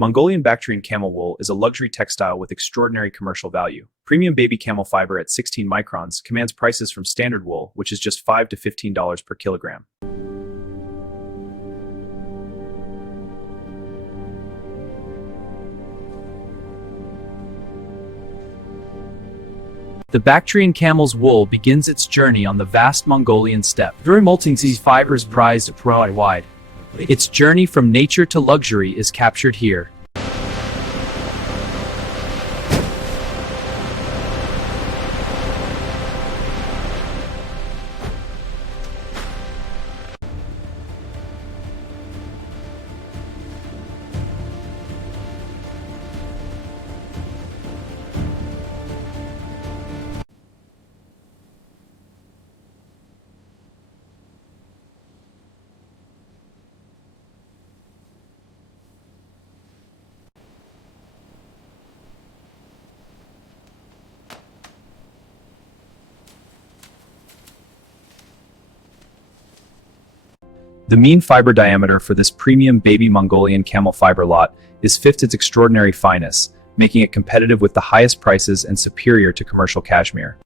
Mongolian Bactrian camel wool is a luxury textile with extraordinary commercial value. Premium baby camel fiber at 16 microns commands prices from standard wool, which is just $5 to $15 per kilogram. The Bactrian camel's wool begins its journey on the vast Mongolian steppe. During molting, these fibers prized wide. Its journey from nature to luxury is captured here. The mean fiber diameter for this premium baby Mongolian camel fiber lot is fifth its extraordinary fineness, making it competitive with the highest prices and superior to commercial cashmere.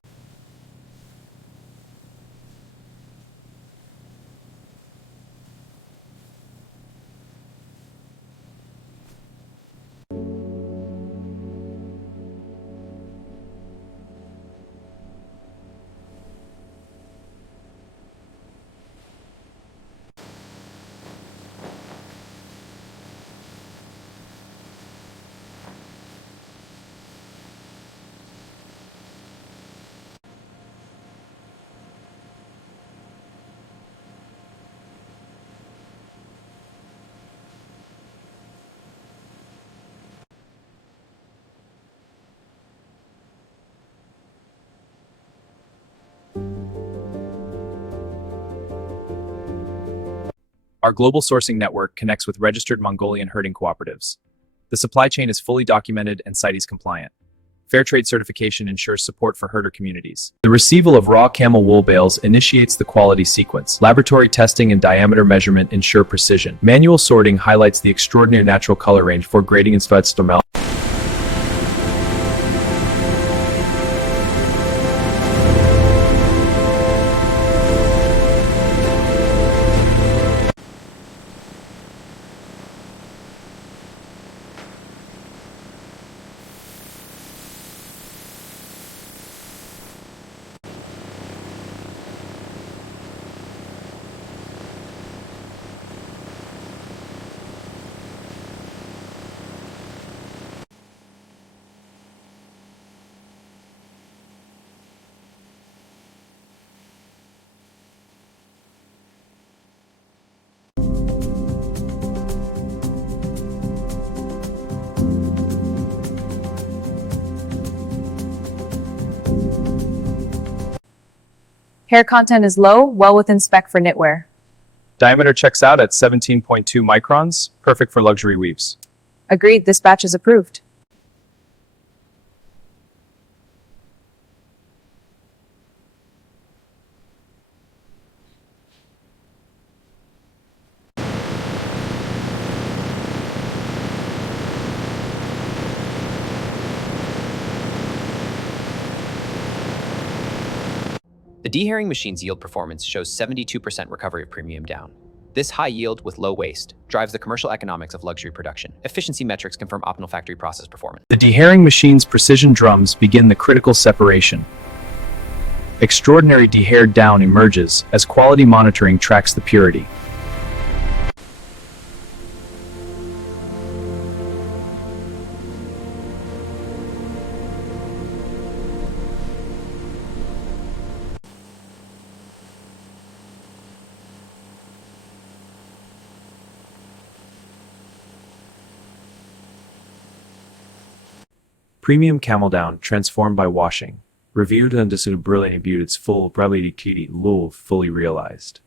Our global sourcing network connects with registered Mongolian herding cooperatives. The supply chain is fully documented and CITES compliant. Fair trade certification ensures support for herder communities. The receival of raw camel wool bales initiates the quality sequence. Laboratory testing and diameter measurement ensure precision. Manual sorting highlights the extraordinary natural color range for grading and stomel. Hair content is low, well within spec for knitwear. Diameter checks out at 17.2 microns, perfect for luxury weaves. Agreed, this batch is approved. The dehairing machine's yield performance shows 72% recovery of premium down. This high yield with low waste drives the commercial economics of luxury production. Efficiency metrics confirm optimal factory process performance. The dehairing machine's precision drums begin the critical separation. Extraordinary dehaired down emerges as quality monitoring tracks the purity. Premium camel down transformed by washing. Revered and brilliant beauty its full brability lul fully realized.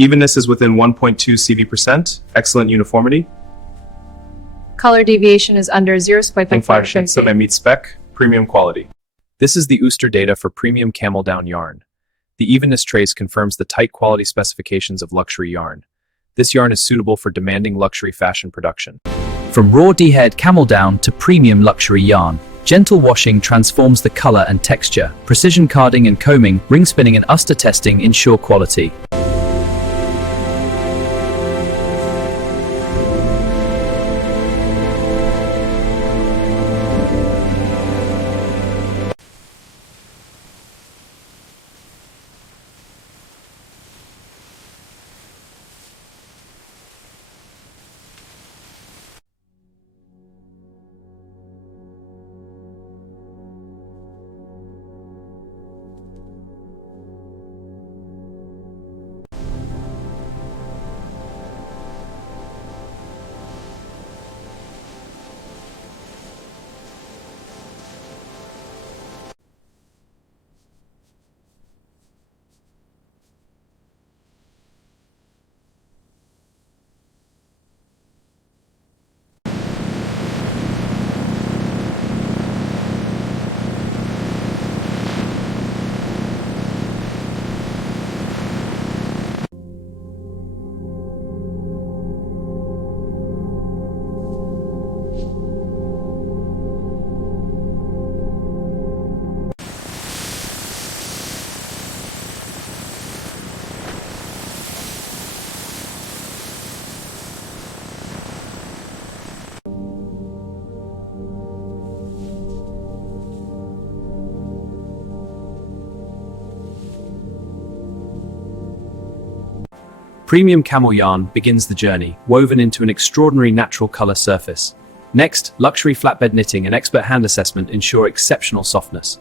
Evenness is within 1.2 CV%. Excellent uniformity. Color deviation is under 0.5%. So they meet spec. Premium quality. This is the Ooster data for premium camel down yarn. The evenness trace confirms the tight quality specifications of luxury yarn. This yarn is suitable for demanding luxury fashion production. From raw dehaired camel down to premium luxury yarn, gentle washing transforms the color and texture. Precision carding and combing, ring spinning and Ooster testing ensure quality. Premium camel yarn begins the journey, woven into an extraordinary natural color surface. Next, luxury flatbed knitting and expert hand assessment ensure exceptional softness.